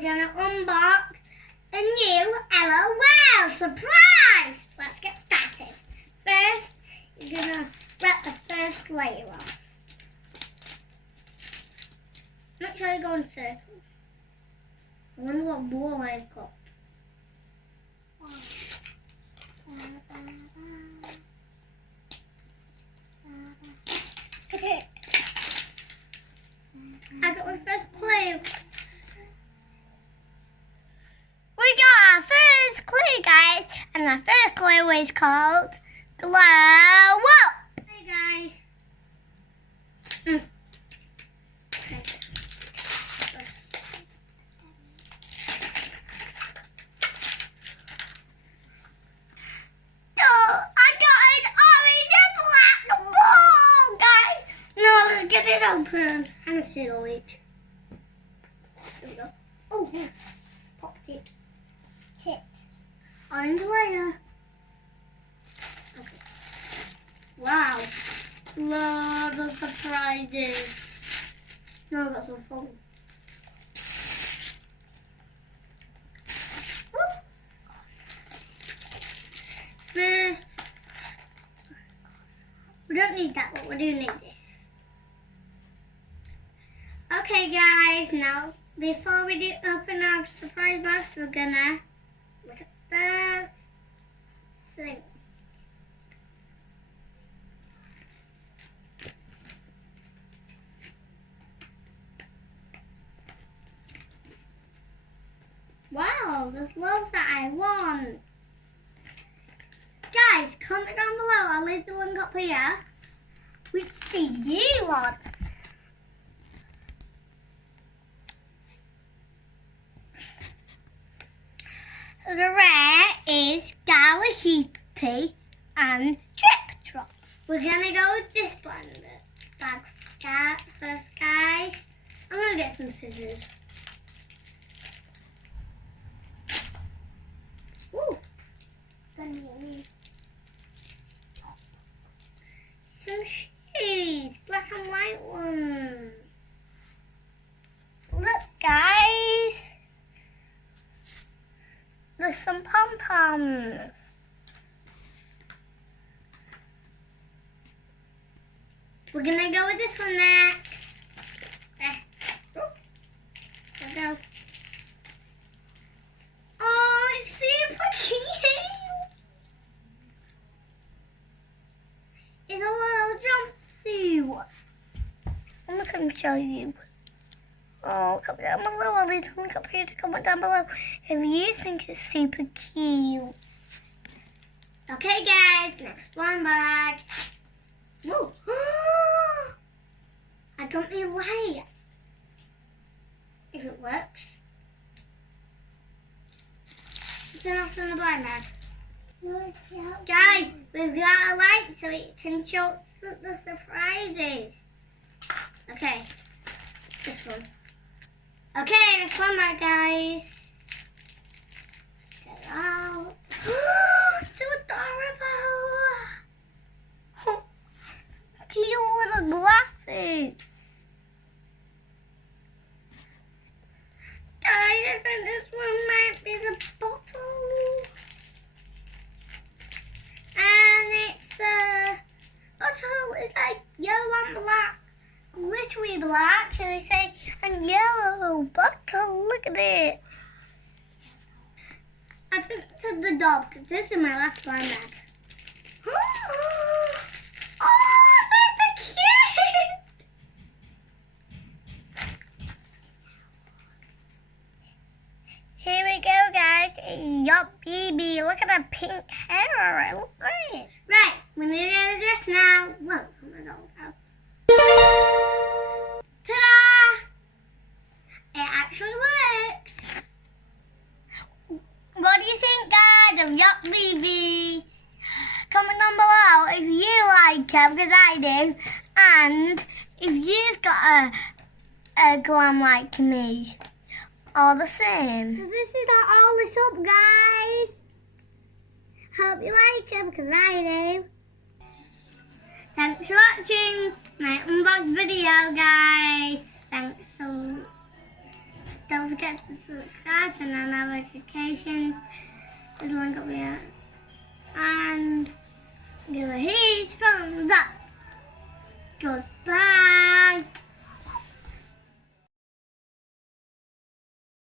we're going to unbox a new LOL surprise. Let's get started. First, you're going to wrap the first layer off. Make sure you go in circles. I wonder what ball I've got. I got my first clue. We got our first clue, guys, and our first clue is called Glow Up. Hey, guys. Okay. Oh, I got an orange and black ball, guys. No, let's get it open. And a seal each. There we go. Oh, yeah. Popped it. Tit. Orange layer. Okay. Wow. Loads of surprises. No, I've got some fun. First, we don't need that, but we do need this. Okay, guys, now before we do open our surprise box, we're gonna look at the thing. Wow, there's loads that I want. Guys, comment down below. I'll leave the link up here. Which do you want? The rare is Galaxy and Trip Drop. We're gonna go with this bag first, guys. I'm gonna get some scissors. Ooh, some shoes, black and white ones. Look, guys. There's some pom-poms. We're gonna go with this one next. There we go. Oh, it's super cute. It's a little jumpsuit. I'm not gonna show you. Oh, comment down below. I'll leave the link up here to comment down below if you think it's super cute. Okay, guys, next one bag. Whoa. I got the light. If it works. Turn off in the blind bag. Guys, we've got a light so it can show the surprises. Okay, this one. Okay, next one back, guys. Get it out. So adorable. Cute little glasses. Guys, I think this one might be the bottle. And it's the bottle is like yellow and black. Glittery black, shall I say, and yellow bottle. Look at it. I think to the dog because this is my last one bag. Oh, that's so cute! Here we go, guys. Yup, baby. Look at that pink hair. I look great. Right, we need to get a dress now. Look, I'm gonna go. Ta-da! It actually worked. What do you think, guys, of Yup Baby? Comment down below if you like it, because I do, and if you've got a glam like me, all the same. Because this is all lit up, guys. Hope you like it, because I do. Thanks for watching my unbox video, guys. Thanks so. Don't forget forget to subscribe, turn on notifications. There's a link up here. And give a huge thumbs up. Goodbye.